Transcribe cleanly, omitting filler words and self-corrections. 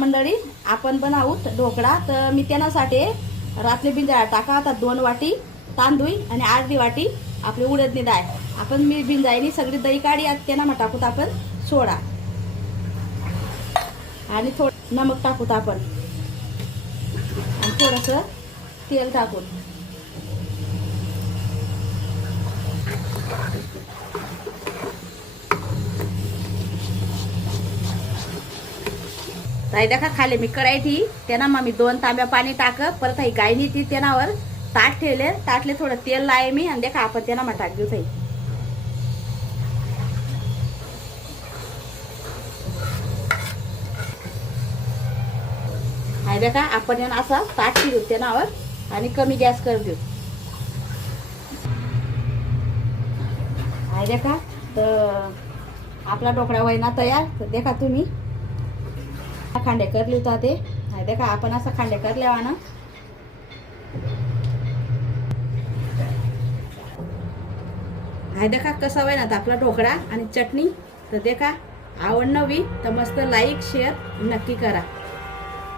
मंडळी, आपण बनवूत ढोकळा. तर मी त्यासाठी रात्री भिंजायला टाका. आता 2 वाटी तांदूळ आणि अर्धी वाटी आपली उडदनी डाळ. आपण मी भिंजायनी सगळी दही काढी त्यांना मग टाकूत आपण सोडा आणि थोडं नमक टाकूत आपण आणि थोडंसं तेल टाकून. ताई देखा खाली मी करायची त्यांना मग मी 2 तांब्या पाणी टाक. परत ही गायनी ती त्यानावर ताट ठेवले. ताटले थोडं तेल लाये मी आणि देखा आपण त्यांना मग टाक देऊ. ताई हाय देखा आपण यांना असा ताट ठेवू त्यानावर आणि कमी गॅस कर देऊ. हाय देखा तर आपला ढोकळा वयना तयार. तर देखा तुम्ही खांडे करले होता ते. हाय देखा आपण असा खांडे करल्या ना. हाय देखा कसा वय ना आपला ढोकळा आणि चटणी. तर देखा आवड नवी तर मस्त लाईक शेअर नक्की करा.